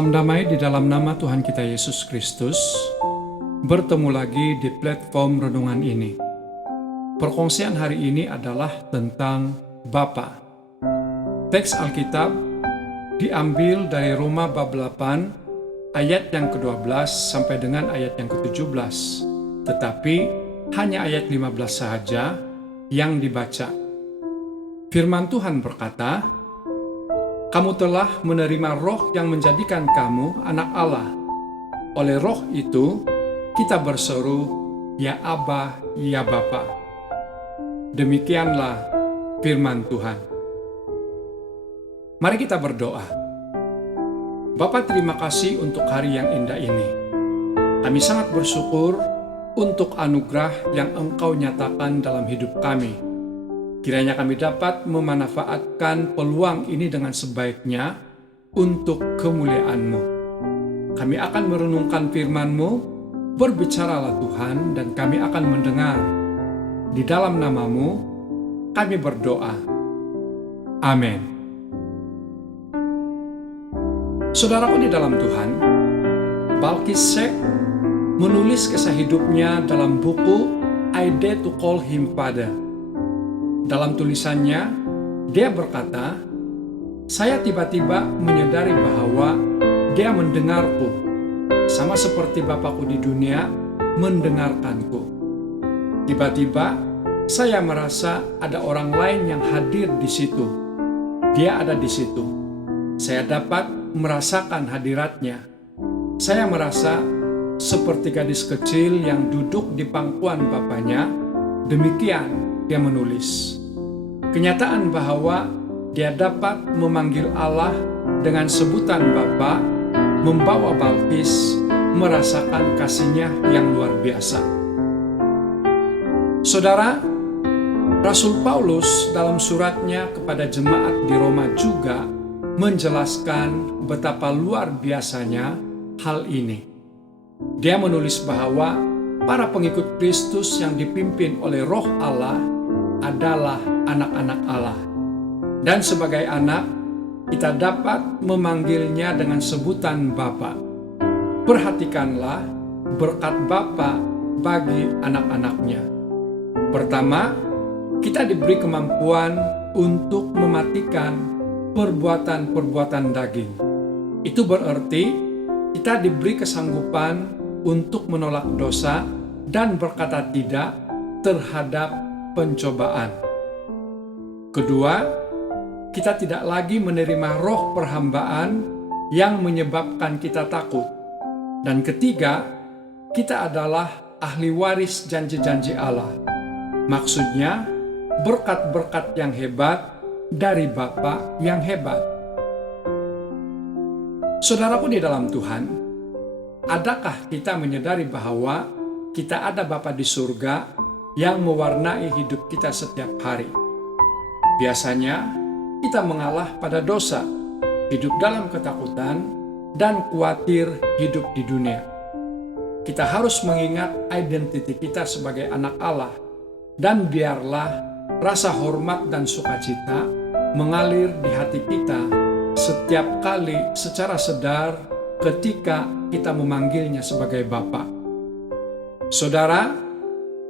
Salam damai di dalam nama Tuhan kita Yesus Kristus. Bertemu lagi di platform renungan ini. Perkongsian hari ini adalah tentang Bapa. Teks Alkitab diambil dari Roma bab 8 ayat yang ke-12 sampai dengan ayat yang ke-17. Tetapi hanya ayat 15 saja yang dibaca. Firman Tuhan berkata, "Kamu telah menerima Roh yang menjadikan kamu anak Allah. Oleh Roh itu, kita berseru, Ya Aba, Ya Bapa." Demikianlah firman Tuhan. Mari kita berdoa. Bapa, terima kasih untuk hari yang indah ini. Kami sangat bersyukur untuk anugerah yang Engkau nyatakan dalam hidup kami. Kiranya kami dapat memanfaatkan peluang ini dengan sebaiknya untuk kemuliaan-Mu. Kami akan merenungkan firman-Mu, berbicaralah Tuhan, dan kami akan mendengar. Di dalam nama-Mu, kami berdoa. Amin. Saudaraku di dalam Tuhan, Balkisek menulis kisah hidupnya dalam buku I Dare to Call Him Father. Dalam tulisannya, dia berkata, "Saya tiba-tiba menyadari bahwa dia mendengarku, sama seperti Bapakku di dunia mendengarkanku. Tiba-tiba, saya merasa ada orang lain yang hadir di situ. Dia ada di situ. Saya dapat merasakan hadiratnya. Saya merasa seperti gadis kecil yang duduk di pangkuan bapaknya." Demikian dia menulis. Kenyataan bahwa dia dapat memanggil Allah dengan sebutan Bapa membawa Balkis merasakan kasih-Nya yang luar biasa. Saudara, Rasul Paulus dalam suratnya kepada jemaat di Roma juga menjelaskan betapa luar biasanya hal ini. Dia menulis bahwa para pengikut Kristus yang dipimpin oleh Roh Allah adalah anak-anak Allah. Dan sebagai anak, kita dapat memanggilnya dengan sebutan Bapa. Perhatikanlah berkat Bapa bagi anak-anaknya. Pertama, kita diberi kemampuan untuk mematikan perbuatan-perbuatan daging. Itu berarti kita diberi kesanggupan untuk menolak dosa dan berkata tidak terhadap pencobaan. Kedua, kita tidak lagi menerima roh perhambaan yang menyebabkan kita takut. Dan ketiga, kita adalah ahli waris janji-janji Allah. Maksudnya, berkat-berkat yang hebat dari Bapa yang hebat. Saudaraku di dalam Tuhan, adakah kita menyadari bahwa kita ada Bapa di surga yang mewarnai hidup kita setiap hari? Biasanya, kita mengalah pada dosa, hidup dalam ketakutan, dan khawatir hidup di dunia. Kita harus mengingat identiti kita sebagai anak Allah, dan biarlah rasa hormat dan sukacita mengalir di hati kita setiap kali secara sadar ketika kita memanggilnya sebagai Bapa. Saudara,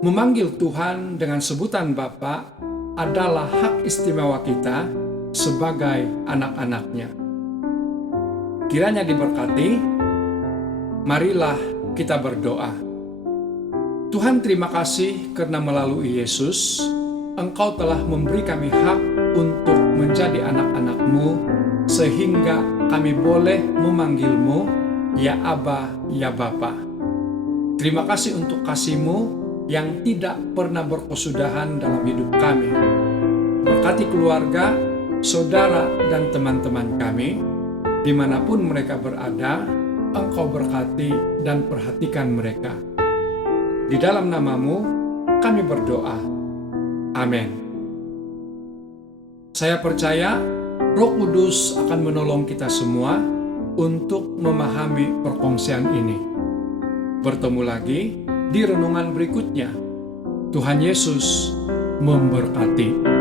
memanggil Tuhan dengan sebutan Bapa adalah hak istimewa kita sebagai anak-anak-Nya. Kiranya diberkati. Marilah kita berdoa. Tuhan, terima kasih karena melalui Yesus, Engkau telah memberi kami hak untuk menjadi anak-anak-Mu, sehingga kami boleh memanggil-Mu, Ya Aba, Ya Bapa. Terima kasih untuk kasih-Mu yang tidak pernah berkesudahan dalam hidup kami. Berkati keluarga, saudara, dan teman-teman kami, dimanapun mereka berada. Engkau berkati dan perhatikan mereka. Di dalam nama-Mu, kami berdoa. Amin. Saya percaya Roh Kudus akan menolong kita semua untuk memahami perkongsian ini. Bertemu lagi di renungan berikutnya. Tuhan Yesus memberkati.